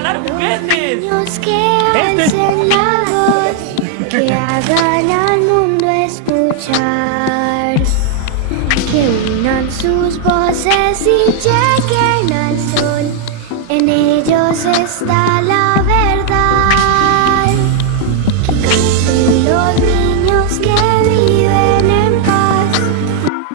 regalar juguetes. Niños que alcen la voz, que hagan al mundo escuchar, que unan sus voces y lleguen al sol. En ellos está la